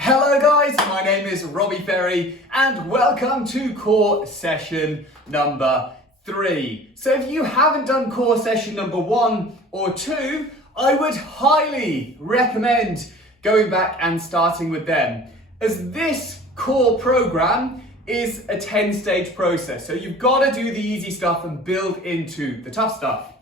Hello guys, my name is Robbie Ferry and welcome to core session number 3. So if you haven't done core session number 1 or 2, I would highly recommend going back and starting with them, as this core program is a 10-stage process. So you've got to do the easy stuff and build into the tough stuff.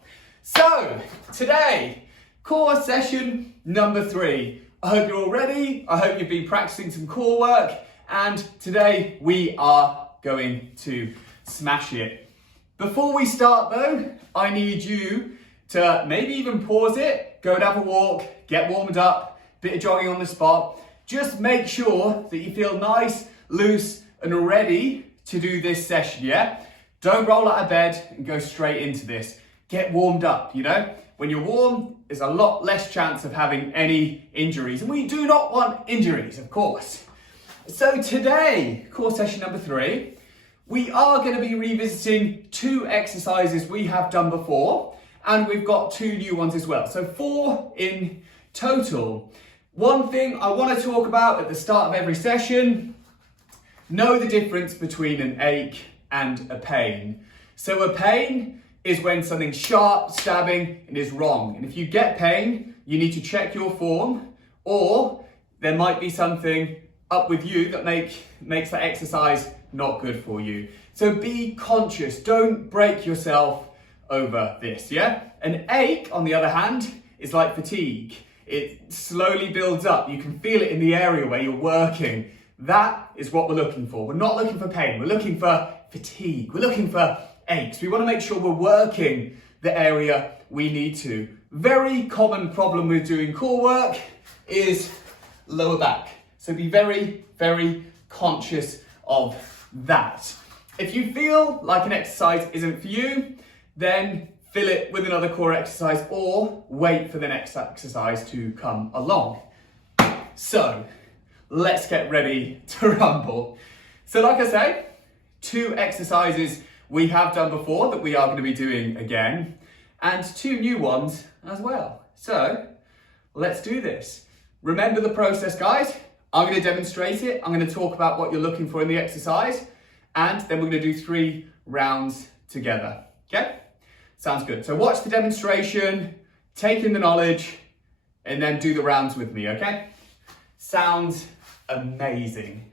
So today, core session number 3. I hope you're all ready. I hope you've been practicing some core work, and today we are going to smash it. Before we start though, I need you to maybe even pause it, go and have a walk, get warmed up, bit of jogging on the spot. Just make sure that you feel nice, loose and ready to do this session, yeah? Don't roll out of bed and go straight into this. Get warmed up, you know? When you're warm, there's a lot less chance of having any injuries. And we do not want injuries, of course. So today, core session number 3, we are going to be revisiting 2 exercises we have done before. And we've got 2 new ones as well. So 4 in total. One thing I want to talk about at the start of every session, know the difference between an ache and a pain. So a pain is when something sharp, stabbing, and is wrong. And if you get pain, you need to check your form, or there might be something up with you that makes that exercise not good for you. So be conscious, don't break yourself over this, yeah? An ache, on the other hand, is like fatigue. It slowly builds up. You can feel it in the area where you're working. That is what we're looking for. We're not looking for pain, we're looking for fatigue. We're looking for aches. We want to make sure we're working the area we need to. Very common problem with doing core work is lower back. So be very, very conscious of that. If you feel like an exercise isn't for you, then fill it with another core exercise or wait for the next exercise to come along. So let's get ready to rumble. So like I say, 2 exercises we have done before that we are going to be doing again, and 2 new ones as well. So let's do this. Remember the process, guys. I'm going to demonstrate it. I'm going to talk about what you're looking for in the exercise, and then we're going to do 3 rounds together. Okay? Sounds good. So watch the demonstration, take in the knowledge, and then do the rounds with me, okay? Sounds amazing.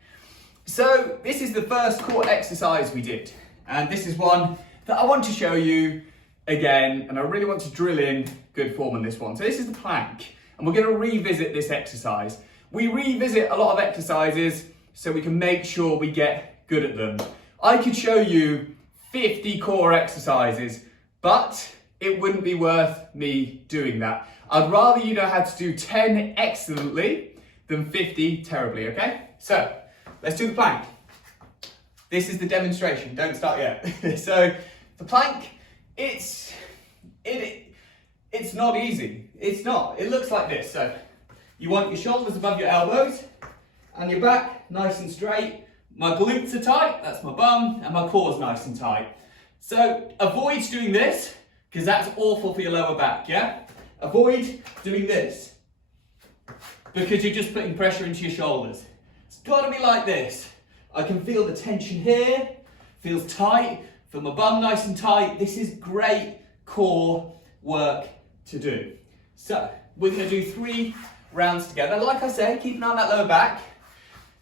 So this is the first core exercise we did. And this is one that I want to show you again, and I really want to drill in good form on this one. So this is the plank, and we're going to revisit this exercise. We revisit a lot of exercises so we can make sure we get good at them. I could show you 50 core exercises, but it wouldn't be worth me doing that. I'd rather you know how to do 10 excellently than 50 terribly, okay? So let's do the plank. This is the demonstration, don't start yet. So the plank, it's not easy. It's not. It looks like this. So you want your shoulders above your elbows and your back nice and straight. My glutes are tight, that's my bum, and my core's nice and tight. So avoid doing this, because that's awful for your lower back, yeah? Avoid doing this, because you're just putting pressure into your shoulders. It's got to be like this. I can feel the tension here, feels tight, feel my bum nice and tight. This is great core work to do. So we're going to do 3 rounds together. Like I say, keep an eye on that lower back.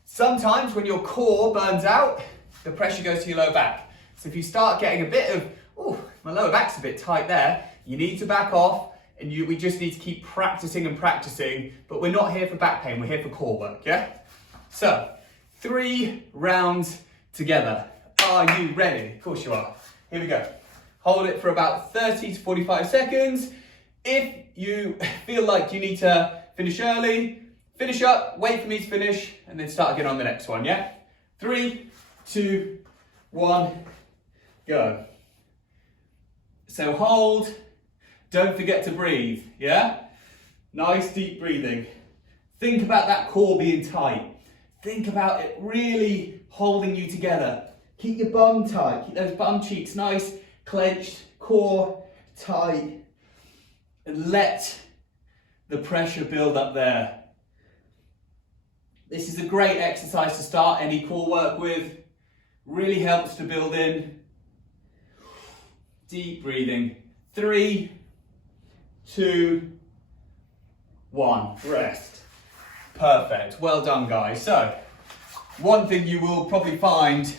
Sometimes when your core burns out, the pressure goes to your lower back. So if you start getting a bit of, oh, my lower back's a bit tight there, you need to back off, and we just need to keep practicing and practicing, but we're not here for back pain, we're here for core work, yeah? So 3 rounds together. Are you ready? Of course you are. Here we go. Hold it for about 30 to 45 seconds. If you feel like you need to finish early, finish up, wait for me to finish, and then start again on the next one, yeah? 3, 2, 1, go. So hold, don't forget to breathe, yeah? Nice deep breathing. Think about that core being tight. Think about it really holding you together. Keep your bum tight, keep those bum cheeks nice, clenched, core tight, and let the pressure build up there. This is a great exercise to start any core work with. Really helps to build in. Deep breathing. 3, 2, 1. Rest. Perfect. Well done, guys. So, one thing you will probably find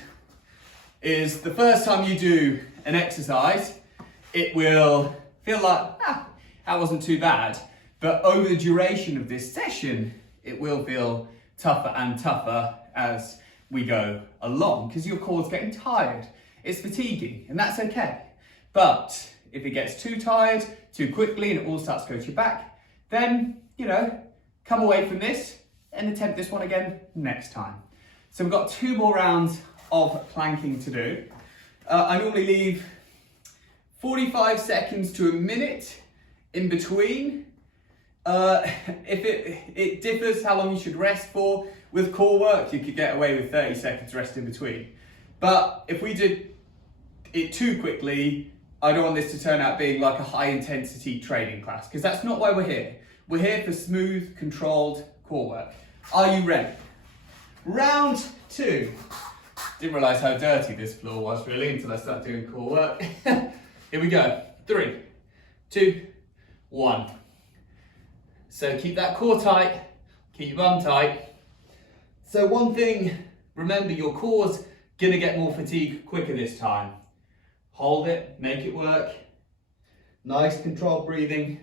is the first time you do an exercise, it will feel like, that wasn't too bad. But over the duration of this session, it will feel tougher and tougher as we go along because your core's getting tired. It's fatiguing, and that's okay. But if it gets too tired too quickly and it all starts to go to your back, then, come away from this and attempt this one again next time. So we've got 2 more rounds of planking to do. I normally leave 45 seconds to a minute in between. If it differs how long you should rest for. With core work, you could get away with 30 seconds rest in between. But if we did it too quickly, I don't want this to turn out being like a high intensity training class, because that's not why we're here. We're here for smooth, controlled core work. Are you ready? Round 2. Didn't realise how dirty this floor was really until I started doing core work. Here we go. 3, 2, 1. So keep that core tight, keep your bum tight. So one thing, remember your core's gonna get more fatigued quicker this time. Hold it, make it work. Nice controlled breathing.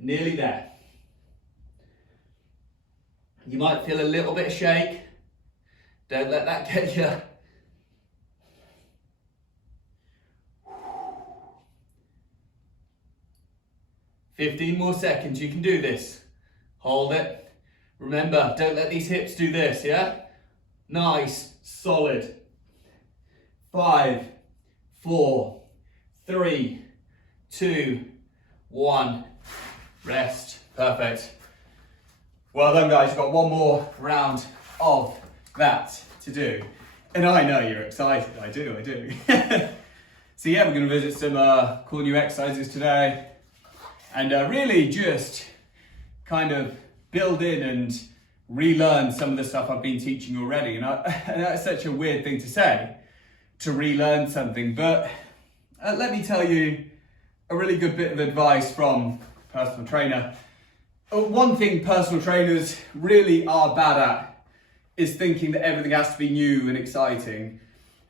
Nearly there. You might feel a little bit of shake. Don't let that get you. "15 more seconds, you can do this. Hold it. Remember, don't let these hips do this, yeah? Nice, solid. 5, 4, 3, 2, 1. Rest. Perfect. Well done, guys. You've got 1 more round of that to do. And I know you're excited. I do. So yeah, we're going to visit some cool new exercises today. And really just kind of build in and relearn some of the stuff I've been teaching already. And that's such a weird thing to say, to relearn something. But let me tell you a really good bit of advice from a personal trainer. One thing personal trainers really are bad at is thinking that everything has to be new and exciting.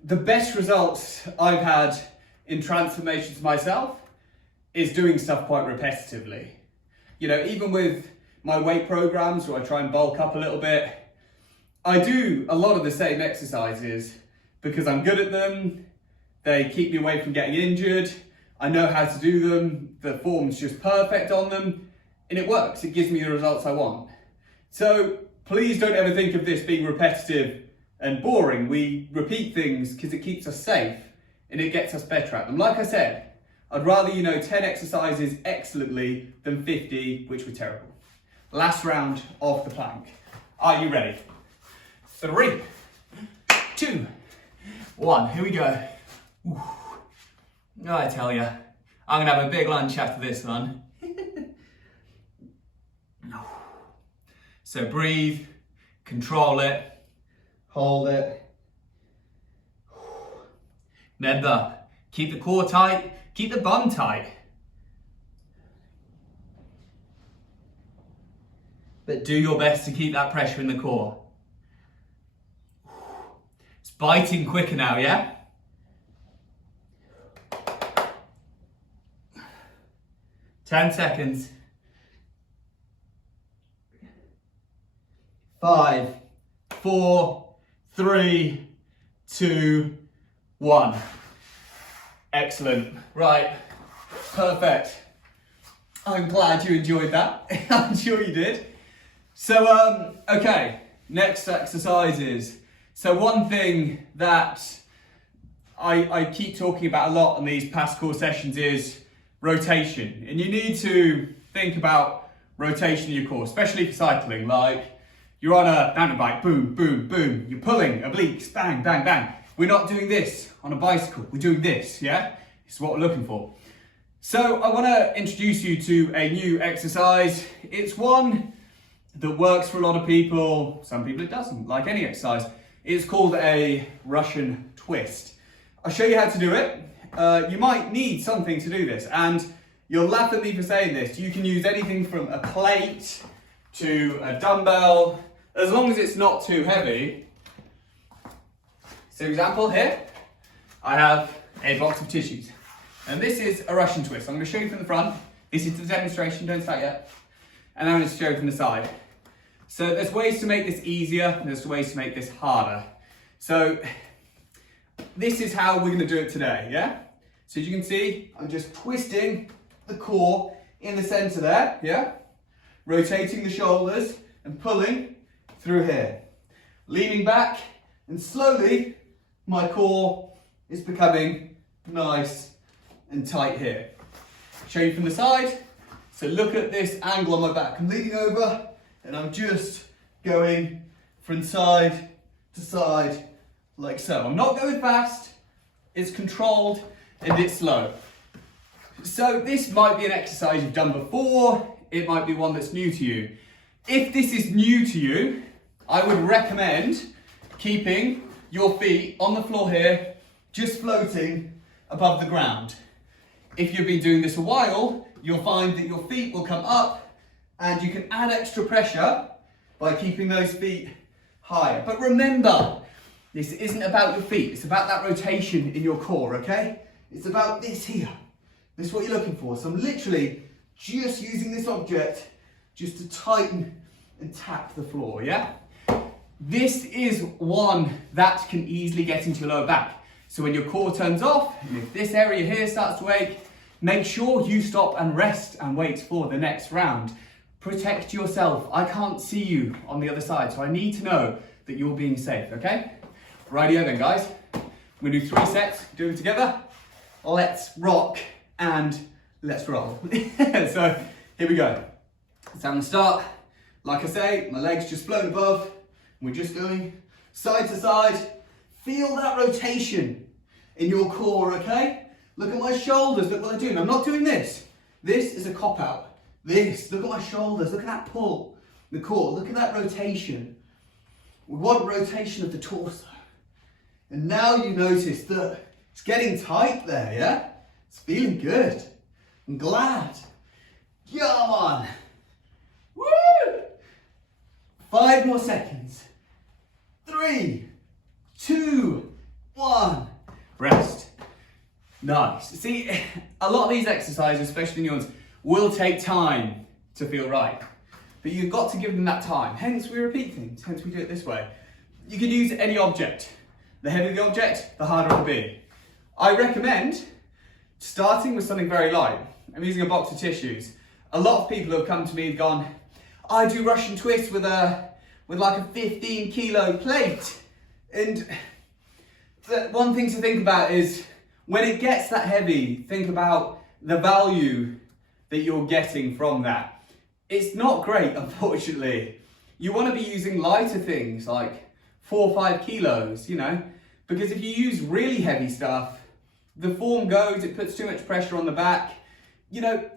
The best results I've had in transformations myself is doing stuff quite repetitively. Even with my weight programs where I try and bulk up a little bit, I do a lot of the same exercises because I'm good at them. They keep me away from getting injured. I know how to do them. The form's just perfect on them. And it works. It gives me the results I want. So please don't ever think of this being repetitive and boring. We repeat things because it keeps us safe and it gets us better at them. Like I said, I'd rather 10 exercises excellently than 50 which were terrible. Last round of the plank. Are you ready? 3, 2, 1. Here we go. Ooh. I tell you, I'm gonna have a big lunch after this one. So breathe, control it, hold it. Remember, keep the core tight, keep the bum tight. But do your best to keep that pressure in the core. It's biting quicker now, yeah? Ten seconds. 5, 4, 3, 2, 1. Excellent. Right. Perfect. I'm glad you enjoyed that. I'm sure you did. So, okay. Next exercises. So one thing that I keep talking about a lot in these past core sessions is rotation. And you need to think about rotation in your core, especially for cycling. Like, you're on a mountain bike, boom, boom, boom. You're pulling obliques, bang, bang, bang. We're not doing this on a bicycle. We're doing this, yeah? This is what we're looking for. So I want to introduce you to a new exercise. It's one that works for a lot of people. Some people it doesn't, like any exercise. It's called a Russian twist. I'll show you how to do it. You might need something to do this, and you'll laugh at me for saying this. You can use anything from a plate to a dumbbell, as long as it's not too heavy. So example here, I have a box of tissues, and this is a Russian twist. I'm going to show you from the front. This is the demonstration, don't start yet. And I'm going to show you from the side. So there's ways to make this easier, and there's ways to make this harder. So this is how we're going to do it today, yeah? So as you can see, I'm just twisting the core in the center there, yeah? Rotating the shoulders and pulling through here. Leaning back, and slowly my core is becoming nice and tight here. Show you from the side. So look at this angle on my back. I'm leaning over and I'm just going from side to side like so. I'm not going fast, it's controlled and it's slow. So this might be an exercise you've done before, it might be one that's new to you. If this is new to you, I would recommend keeping your feet on the floor here, just floating above the ground. If you've been doing this a while, you'll find that your feet will come up and you can add extra pressure by keeping those feet higher. But remember, this isn't about your feet, it's about that rotation in your core, okay? It's about this here. This is what you're looking for. So I'm literally just using this object just to tighten and tap the floor, yeah? This is one that can easily get into your lower back. So when your core turns off, and if this area here starts to ache, make sure you stop and rest and wait for the next round. Protect yourself. I can't see you on the other side, so I need to know that you're being safe, okay? Rightio then, guys. We're gonna do 3 sets, do them together. Let's rock and let's roll. So here we go. So I'm gonna start, like I say, my legs just float above. We're just going side to side. Feel that rotation in your core, okay? Look at my shoulders, look what I'm doing. I'm not doing this. This is a cop-out. This, look at my shoulders, look at that pull. The core, look at that rotation. We want rotation of the torso. And now you notice that it's getting tight there, yeah? It's feeling good. I'm glad. Come on. Woo! 5 more seconds. 3, 2, 1. Rest. Nice. See, a lot of these exercises, especially new ones, will take time to feel right. But you've got to give them that time. Hence we repeat things, hence we do it this way. You can use any object. The heavier the object, the harder it will be. I recommend starting with something very light. I'm using a box of tissues. A lot of people have come to me and gone, I do Russian twists with like a 15 kilo plate. And one thing to think about is when it gets that heavy, think about the value that you're getting from that. It's not great, unfortunately. You want to be using lighter things like 4 or 5 kilos, you know, because if you use really heavy stuff, the form goes, it puts too much pressure on the back. You know,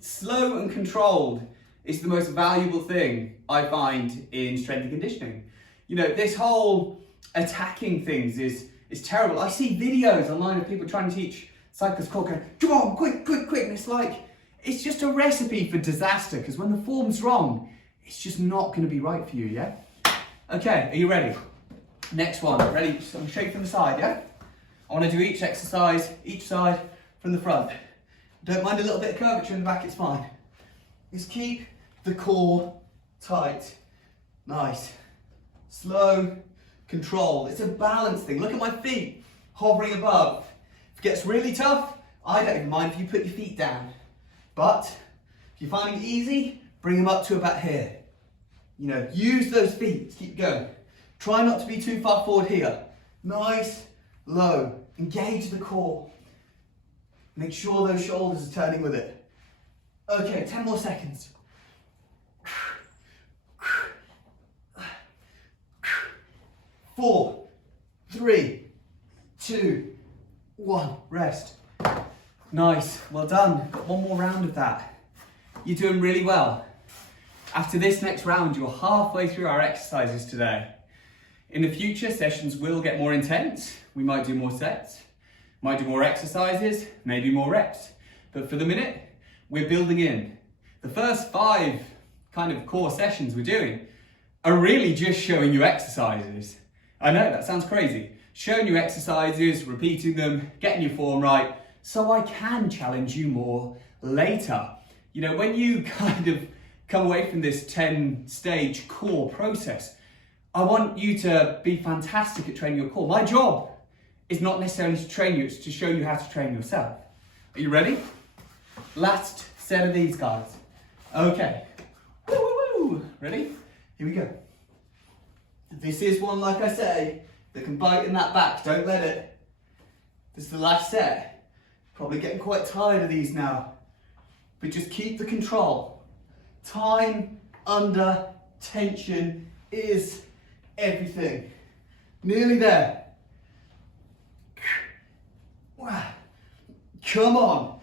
slow and controlled is the most valuable thing I find in strength and conditioning. You know, this whole attacking things is terrible. I see videos online of people trying to teach cyclists core going, come on, quick, and it's like, it's just a recipe for disaster, because when the form's wrong, it's just not going to be right for you, yeah? Okay, are you ready? Next one, ready? So I'm going to show you from the side, yeah? I want to do each exercise, each side from the front. Don't mind a little bit of curvature in the back, it's fine. Just keep the core tight. Nice. Slow, control. It's a balance thing. Look at my feet hovering above. If it gets really tough, I don't even mind if you put your feet down. But if you're finding it easy, bring them up to about here. You know, use those feet to keep going. Try not to be too far forward here. Nice, low. Engage the core. Make sure those shoulders are turning with it. Okay, 10 more seconds. 4, 3, 2, 1. Rest. Nice, well done. Got one more round of that. You're doing really well. After this next round, you're halfway through our exercises today. In the future, sessions will get more intense. We might do more sets, might do more exercises, maybe more reps. But for the minute, we're building in. The first 5 kind of core sessions we're doing are really just showing you exercises. I know, that sounds crazy. Showing you exercises, repeating them, getting your form right, so I can challenge you more later. You know, when you kind of come away from this 10-stage core process, I want you to be fantastic at training your core. My job is not necessarily to train you, it's to show you how to train yourself. Are you ready? Last set of these guys. Okay. Woo, woo, woo. Ready? Here we go. This is one, like I say, that can bite in that back. Don't let it. This is the last set. Probably getting quite tired of these now. But just keep the control. Time under tension is everything. Nearly there. Come on.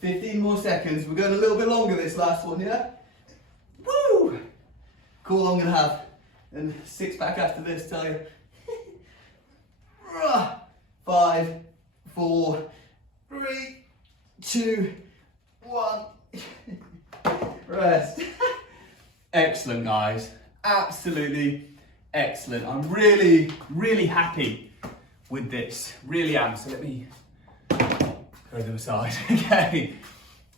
15 more seconds. We're going a little bit longer this last one, yeah? Woo! Cool, I'm going to have. And 6-pack after this, tell you. 5, 4, 3, 2, 1. Rest. Excellent, guys. Absolutely excellent. I'm really, really happy with this. Really am. So let me go to the side. Okay.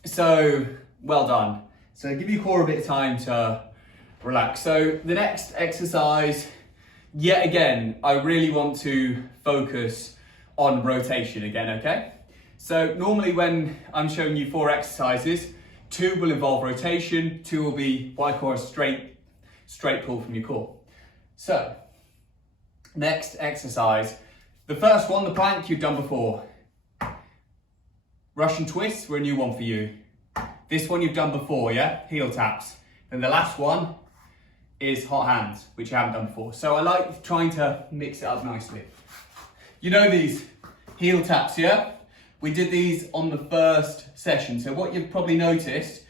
So, well done. So give your core a bit of time to relax. So the next exercise, yet again, I really want to focus on rotation again, okay? So normally when I'm showing you 4 exercises, 2 will involve rotation, 2 will be what I call a straight pull from your core. So, next exercise. The first one, the plank, you've done before. Russian twists were a new one for you. This one you've done before, yeah? Heel taps. And the last one is hot hands, which you haven't done before. So I like trying to mix it up nicely. You know these heel taps, yeah? We did these on the first session. So what you've probably noticed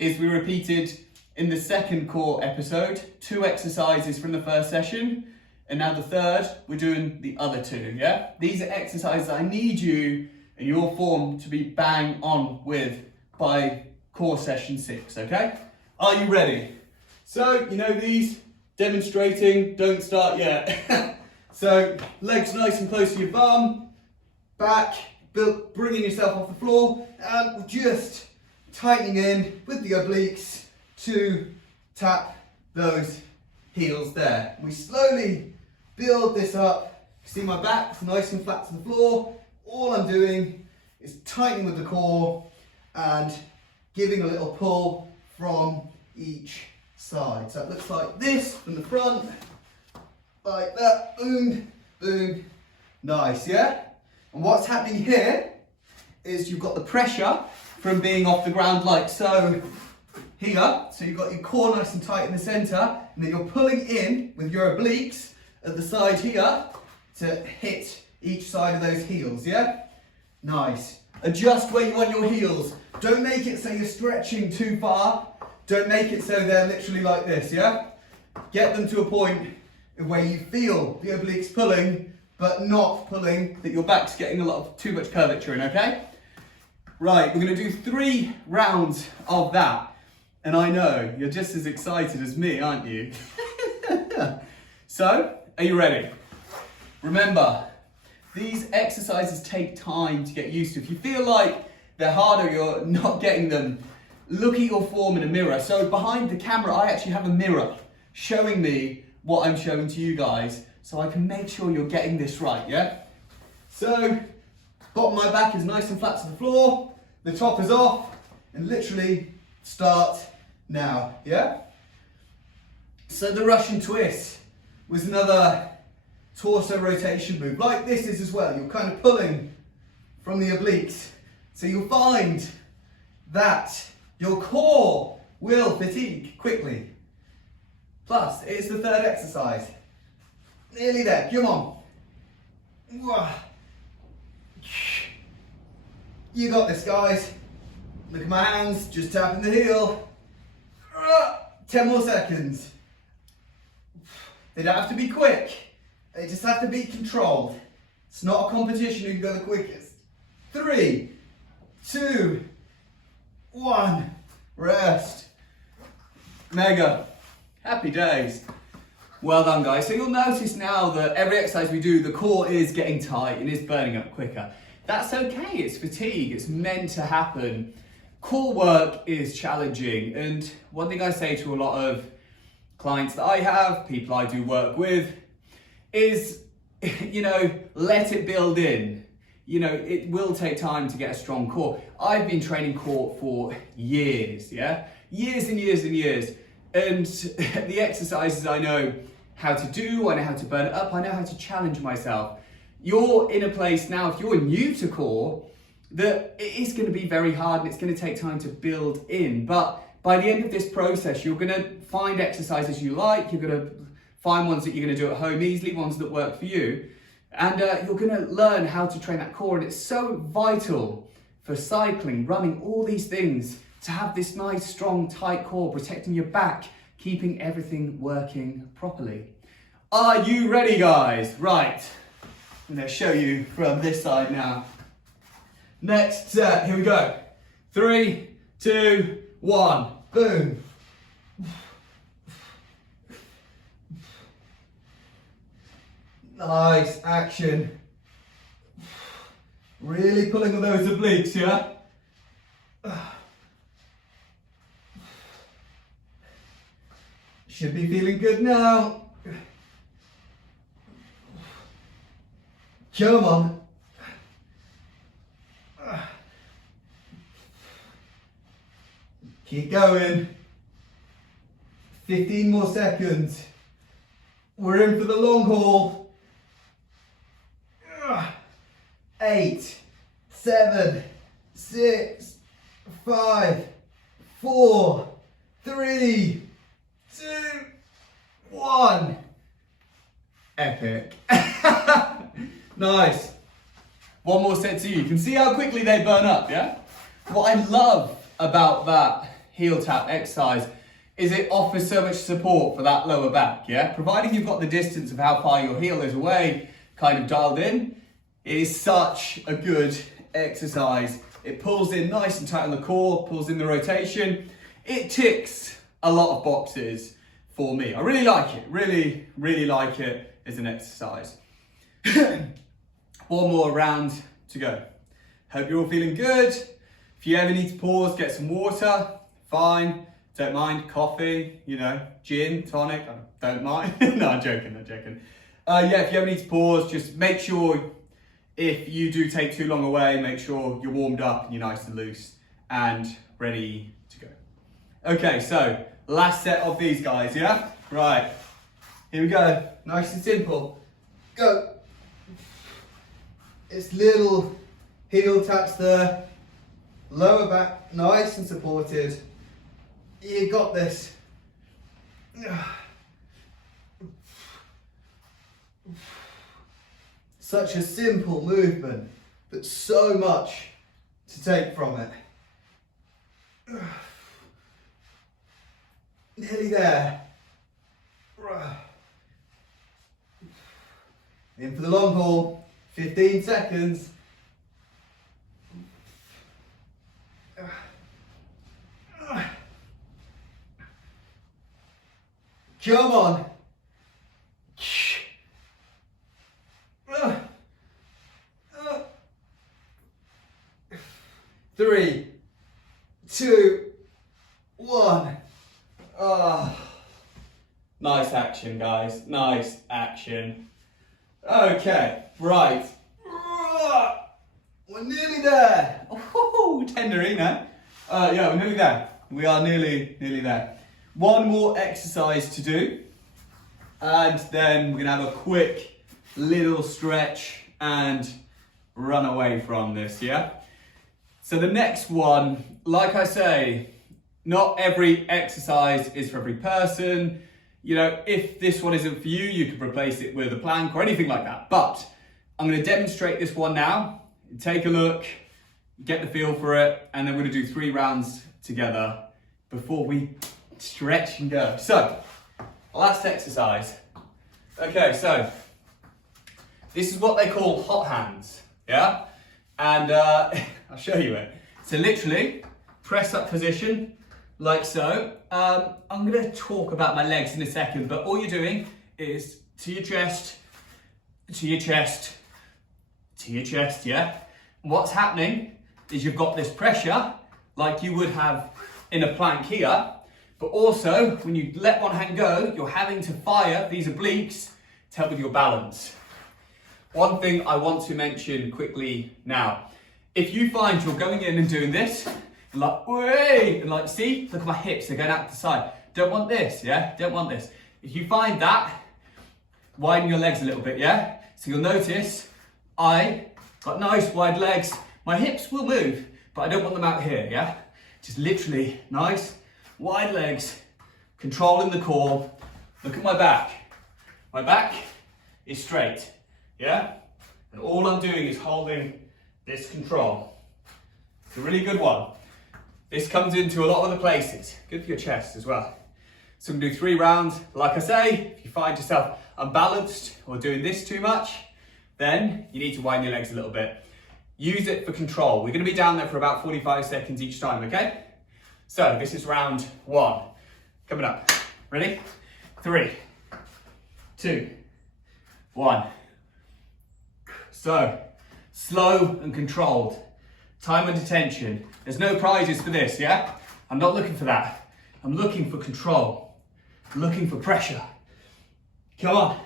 is we repeated in the second core episode 2 exercises from the first session. And now the third, we're doing the other 2, yeah? These are exercises I need you and your form to be bang on with by core session 6, okay? Are you ready? So, you know these, demonstrating, don't start yet. So, legs nice and close to your bum, back, bringing yourself off the floor, and just tightening in with the obliques to tap those heels there. We slowly build this up. See my back's nice and flat to the floor. All I'm doing is tightening with the core and giving a little pull from each side. So it looks like this from the front, like that, boom, boom, nice, yeah? And what's happening here is you've got the pressure from being off the ground like so here. So you've got your core nice and tight in the center, and then you're pulling in with your obliques at the side here to hit each side of those heels, yeah? Nice. Adjust where you want your heels. Don't make it so you're stretching too far. Don't make it so they're literally like this, yeah? Get them to a point where you feel the obliques pulling, but not pulling that your back's getting too much curvature in, okay? Right, we're gonna do 3 rounds of that. And I know, you're just as excited as me, aren't you? So, are you ready? Remember, these exercises take time to get used to. If you feel like they're hard or you're not getting them, look at your form in a mirror. So behind the camera, I actually have a mirror showing me what I'm showing to you guys, so I can make sure you're getting this right, yeah? So, bottom of my back is nice and flat to the floor, the top is off, and literally start now, yeah? So the Russian twist was another torso rotation move, like this is as well. You're kind of pulling from the obliques. So you'll find that your core will fatigue quickly. Plus, it's the 3rd exercise. Nearly there, come on. You got this, guys. Look at my hands, just tapping the heel. 10 more seconds. They don't have to be quick. They just have to be controlled. It's not a competition who can go the quickest. 3, 2, 1. Rest. Mega. Happy days. Well done, guys. So you'll notice now that every exercise we do, the core is getting tight and is burning up quicker. That's okay, it's fatigue, it's meant to happen. Core work is challenging, and one thing I say to a lot of clients that I have, people I do work with, is, let it build in. It will take time to get a strong core. I've been training core for years, years and years and years. And the exercises I know how to do, I know how to burn it up, I know how to challenge myself. You're in a place now, if you're new to core, that it is going to be very hard and it's going to take time to build in. But by the end of this process, you're going to find exercises you like, you're going to find ones that you're going to do at home easily, ones that work for you. And you're going to learn how to train that core. And it's so vital for cycling, running, all these things, to have this nice, strong, tight core, protecting your back, keeping everything working properly. Are you ready, guys? Right. I'm going to show you from this side now. Next set, here we go. 3, 2, 1, boom. Nice action. Really pulling on those obliques, yeah? Should be feeling good now. Come on. Keep going. 15 more seconds. We're in for the long haul. 8, 7, 6, 5, 4, 3, 2, 1. Epic. Nice. One more set to you. You can see how quickly they burn up, yeah? What I love about that heel tap exercise is it offers so much support for that lower back, yeah? Providing you've got the distance of how far your heel is away kind of dialed in, it is such a good exercise. It pulls in nice and tight on the core, pulls in the rotation. It ticks a lot of boxes for me. I really like it, really like it as an exercise. One more round to go. Hope you're all feeling good. If you ever need to pause, get some water, fine. Don't mind, coffee, gin, tonic, I don't mind. No, I'm joking. Yeah, if you ever need to pause, just make sure if you do take too long away, make sure you're warmed up and you're nice and loose and ready to go. Okay, so last set of these guys, yeah? Right, here we go. Nice and simple. Go. It's little heel taps there. Lower back, nice and supported. You got this. Such a simple movement, but so much to take from it. Nearly there. In for the long haul, 15 seconds. Come on. 3, 2, 1. Nice action, guys. Nice action. Okay, right. We're nearly there. Oh, tenderina. Yeah, we're nearly there. We are nearly there. One more exercise to do, and then we're gonna have a quick little stretch and run away from this, yeah? So the next one, like I say, not every exercise is for every person. If this one isn't for you, you could replace it with a plank or anything like that. But I'm gonna demonstrate this one now. Take a look, get the feel for it, and then we're gonna do 3 rounds together before we stretch and go. So, last exercise. Okay, so this is what they call hot hands, yeah? And I'll show you it. So literally, press up position, like so. I'm gonna talk about my legs in a second, but all you're doing is to your chest, to your chest, to your chest, yeah? What's happening is you've got this pressure, like you would have in a plank here, but also when you let one hand go, you're having to fire these obliques to help with your balance. One thing I want to mention quickly now, if you find you're going in and doing this, and like, way, and like, see, look at my hips, they're going out to the side. Don't want this, yeah? Don't want this. If you find that, widen your legs a little bit, yeah? So you'll notice I got nice wide legs. My hips will move, but I don't want them out here, yeah? Just literally nice wide legs, controlling the core. Look at my back. My back is straight, yeah? And all I'm doing is holding this control. It's a really good one. This comes into a lot of other places. Good for your chest as well. So I'm gonna do 3 rounds. Like I say, if you find yourself unbalanced or doing this too much, then you need to wind your legs a little bit. Use it for control. We're gonna be down there for about 45 seconds each time, okay? So this is round 1. Coming up. Ready? 3, 2, 1. So, slow and controlled. Time under tension. There's no prizes for this, yeah? I'm not looking for that. I'm looking for control. I'm looking for pressure. Come on.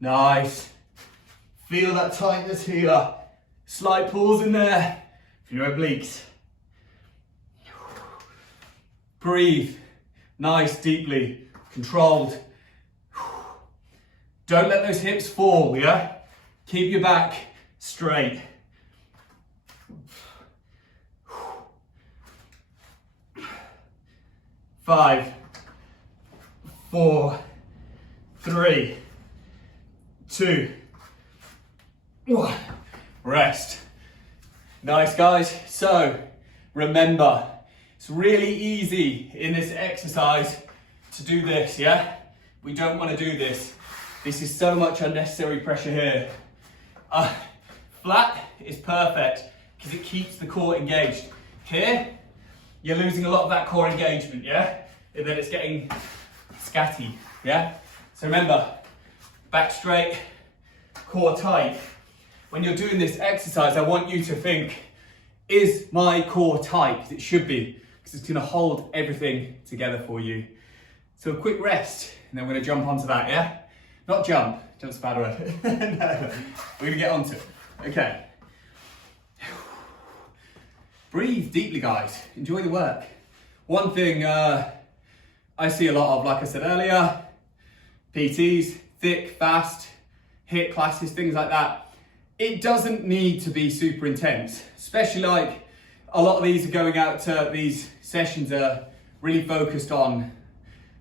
Nice. Feel that tightness here. Slight pause in there for your obliques. Breathe. Nice, deeply. Controlled. Don't let those hips fall, yeah? Keep your back straight. 5, 4, 3, 2, 1. Rest. Nice, guys. So, remember, it's really easy in this exercise to do this, yeah? We don't want to do this. This is so much unnecessary pressure here. Flat is perfect because it keeps the core engaged. Here, you're losing a lot of that core engagement, yeah? And then it's getting scatty, yeah? So remember, back straight, core tight. When you're doing this exercise, I want you to think, is my core tight? Because it should be, because it's gonna hold everything together for you. So a quick rest, and then we're gonna jump onto that, yeah? Not jump, jump's a bad word. No, we're gonna get onto it. Okay. Breathe deeply, guys. Enjoy the work. One thing I see a lot of, like I said earlier, PTs, thick, fast, HIIT classes, things like that. It doesn't need to be super intense, especially like a lot of these are going out to, these sessions are really focused on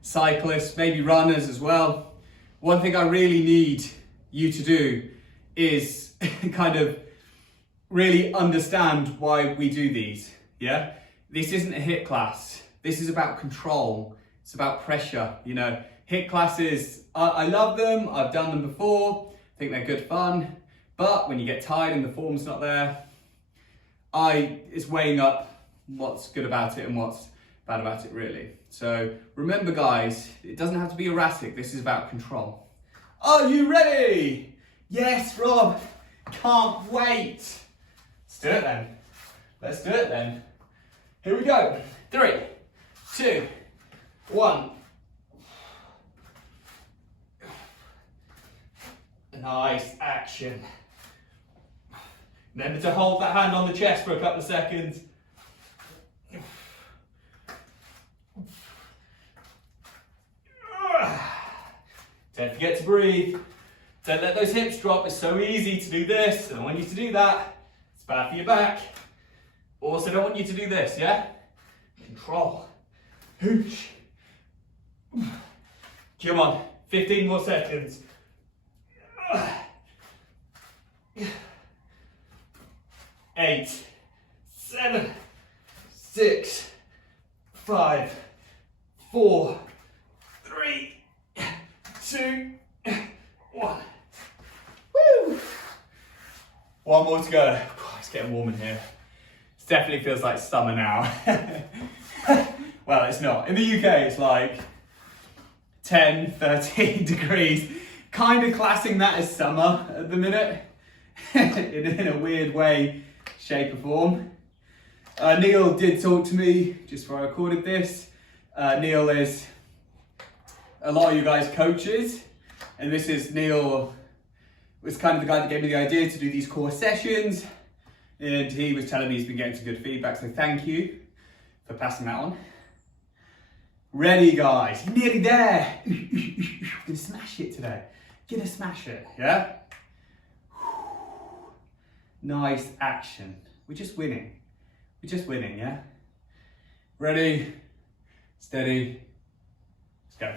cyclists, maybe runners as well. One thing I really need you to do is kind of really understand why we do these, yeah? This isn't a HIIT class. This is about control. It's about pressure, you know. HIIT classes, I love them. I've done them before. I think they're good fun. But when you get tired and the form's not there, it's weighing up what's good about it and what's bad about it, really. So remember, guys, it doesn't have to be erratic. This is about control. Are you ready? Yes, Rob. Can't wait. Let's do it then. Let's do it then. Here we go. 3, 2, 1. Nice action. Remember to hold that hand on the chest for a couple of seconds. Don't forget to breathe. Don't let those hips drop. It's so easy to do this. I don't want you to do that. It's bad for your back. Also don't want you to do this, yeah? Control. Hoosh. Come on, 15 more seconds. 8, 7, 6, 5, 4, 3, 2, 1. Woo! One more to go. It's getting warm in here. It definitely feels like summer now. Well, it's not. In the UK, it's like 10, 13 degrees. Kind of classing that as summer at the minute. in a weird way, shape or form. Neil did talk to me just before I recorded this. Neil is a lot of you guys coaches, and this is Neil was kind of the guy that gave me the idea to do these core sessions, and he was telling me he's been getting some good feedback, so thank you for passing that on. Ready, guys? Nearly there. Gonna smash it today. Gonna smash it, yeah? Nice action. We're just winning. We're just winning, yeah? Ready, steady, let's go.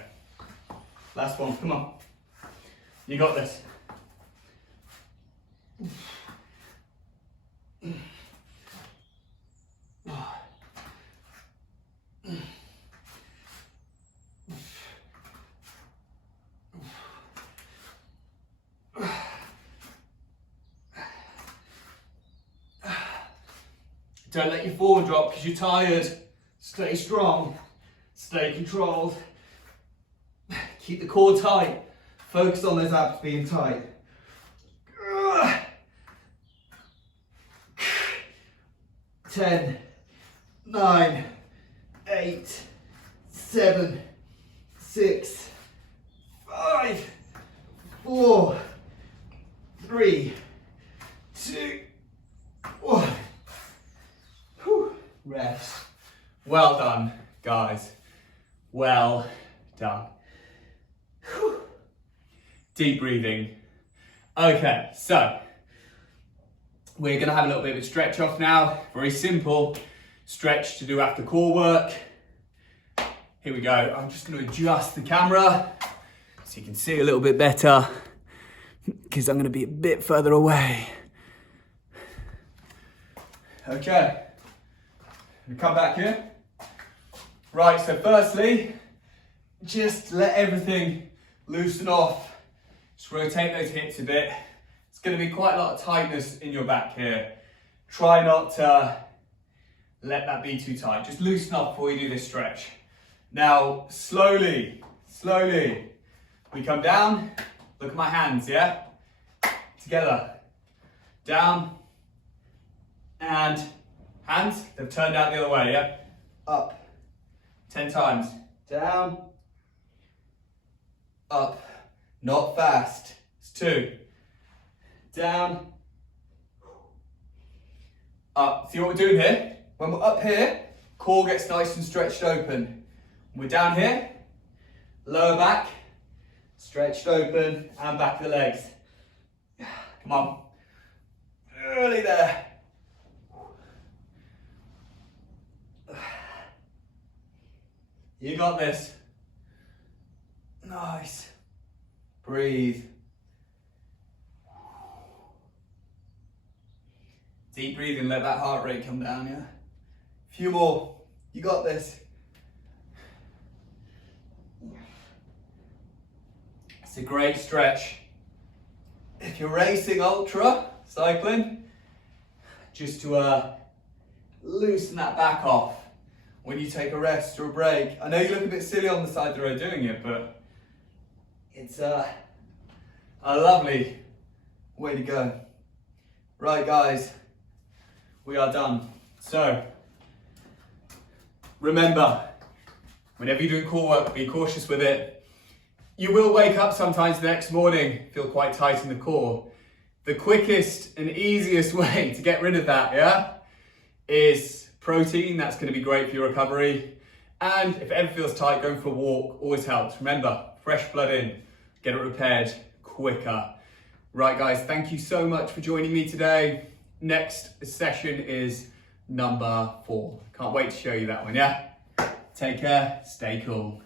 Last one, come on. You got this. Don't let your form drop because you're tired. Stay strong. Stay controlled. Keep the core tight. Focus on those abs being tight. 10, 9, 8, 7, 6, 5, 4, 3, 2, 1. Rest. Well done, guys. Well done. Whew. Deep breathing. Okay, so we're going to have a little bit of a stretch off now. Very simple stretch to do after core work. Here we go. I'm just going to adjust the camera so you can see a little bit better because I'm going to be a bit further away. Okay. Come back here. Right, so firstly, just let everything loosen off. Just rotate those hips a bit. It's going to be quite a lot of tightness in your back here. Try not to let that be too tight. Just loosen up before you do this stretch. Now, slowly, we come down. Look at my hands, yeah? Together. Down. And hands, they've turned out the other way, yeah? Up. 10 times. Down. Up. Not fast. It's 2. Down. Up. See what we're doing here? When we're up here, core gets nice and stretched open. When we're down here, lower back, stretched open, and back of the legs. Come on. Early there. You got this. Nice. Breathe. Deep breathing, let that heart rate come down, yeah? A few more. You got this. It's a great stretch. If you're racing ultra, cycling, just to loosen that back off when you take a rest or a break. I know you look a bit silly on the side of the road doing it, but it's a lovely way to go. Right, guys, we are done. So, remember, whenever you're doing core work, be cautious with it. You will wake up sometimes the next morning, feel quite tight in the core. The quickest and easiest way to get rid of that, yeah, is protein. That's going to be great for your recovery. And if it ever feels tight, going for a walk always helps. Remember, fresh blood in, get it repaired quicker. Right, guys, thank you so much for joining me today. Next session is number 4. Can't wait to show you that one, yeah? Take care, stay cool.